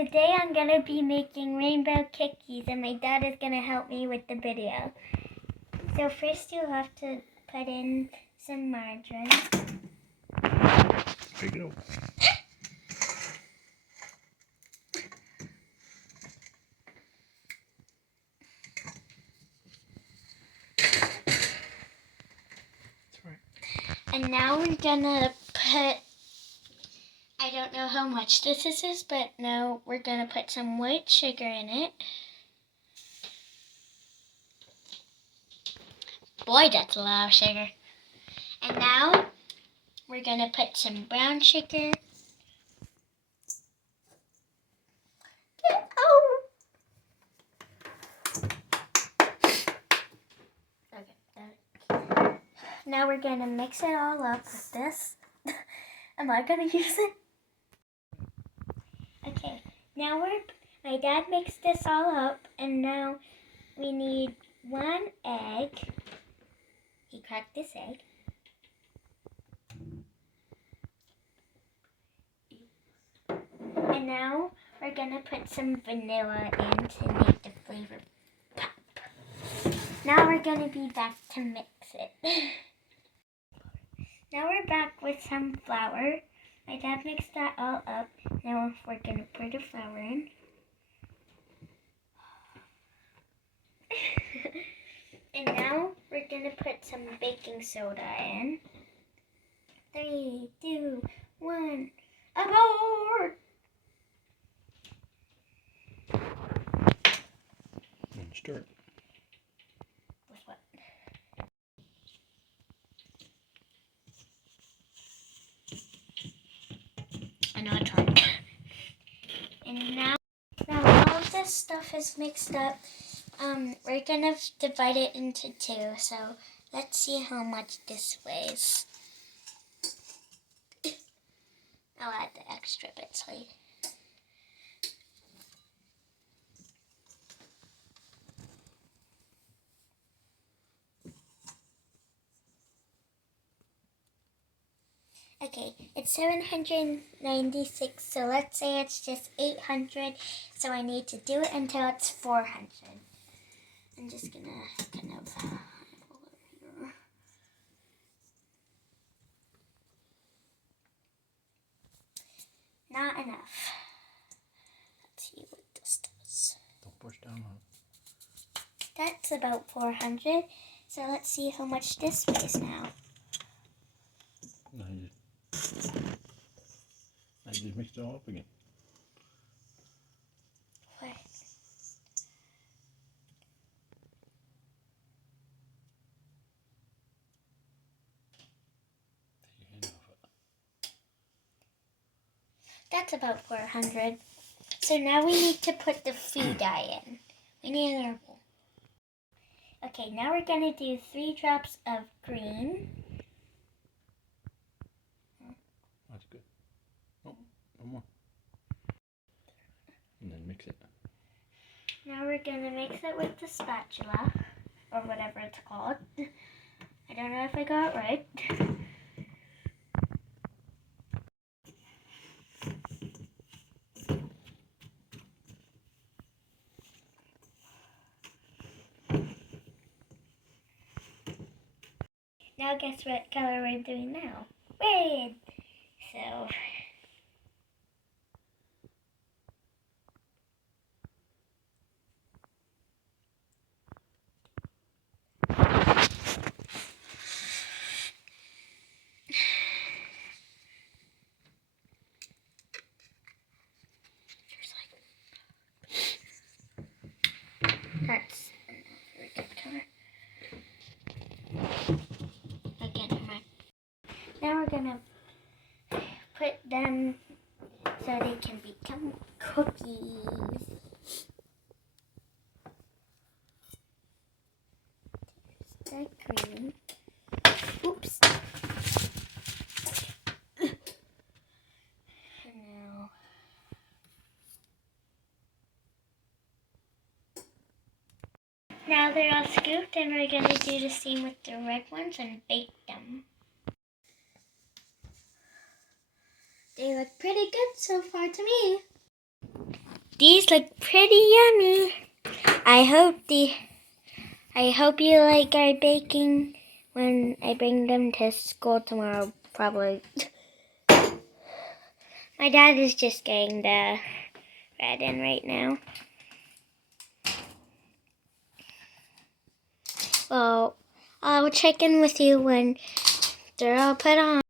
Today I'm going to be making rainbow cookies and my dad is going to help me with the video. So first you'll have to put in some margarine. There you go. That's right. And now we're going to put, I don't know how much this is, but now we're going to put some white sugar in it. Boy, that's a lot of sugar. And now we're going to put some brown sugar. Oh! Okay. Now we're going to mix it all up with this. Am I going to use it? Okay, now my dad mixed this all up, and now we need 1 egg. He cracked this egg. And now we're gonna put some vanilla in to make the flavor pop. Now we're gonna be back to mix it. Now we're back with some flour. My dad mixed that all up. Now we're gonna put the flour in. And now we're gonna put some baking soda in. 3, 2, 1, aboard! And stir it. With what? I know I tried. And now all of this stuff is mixed up. We're gonna divide it into 2. So let's see how much this weighs. I'll add the extra bits later. Okay, it's 796, so let's say it's just 800, so I need to do it until it's 400. I'm just gonna kind of pull over here. Not enough. Let's see what this does. Don't push down on it. That's about 400, so let's see how much this weighs now. Now you just mix it all up again. Wait. Take your hand off it. That's about 400. So now we need to put the food dye in. We need another bowl. Okay, now we're going to do 3 drops of green. That's good. Oh, one more. And then mix it. Now we're going to mix it with the spatula, or whatever it's called. I don't know if I got it right. Now guess what color we're doing now? Red! So... That's a very good color. Again, now we're gonna put them so they can become cookies. There's the green. Oops. Now they're all scooped, and we're going to do the same with the red ones and bake them. They look pretty good so far to me. These look pretty yummy. I hope you like our baking when I bring them to school tomorrow, probably. My dad is just getting the bread in right now. Well, I'll check in with you when they're all put on.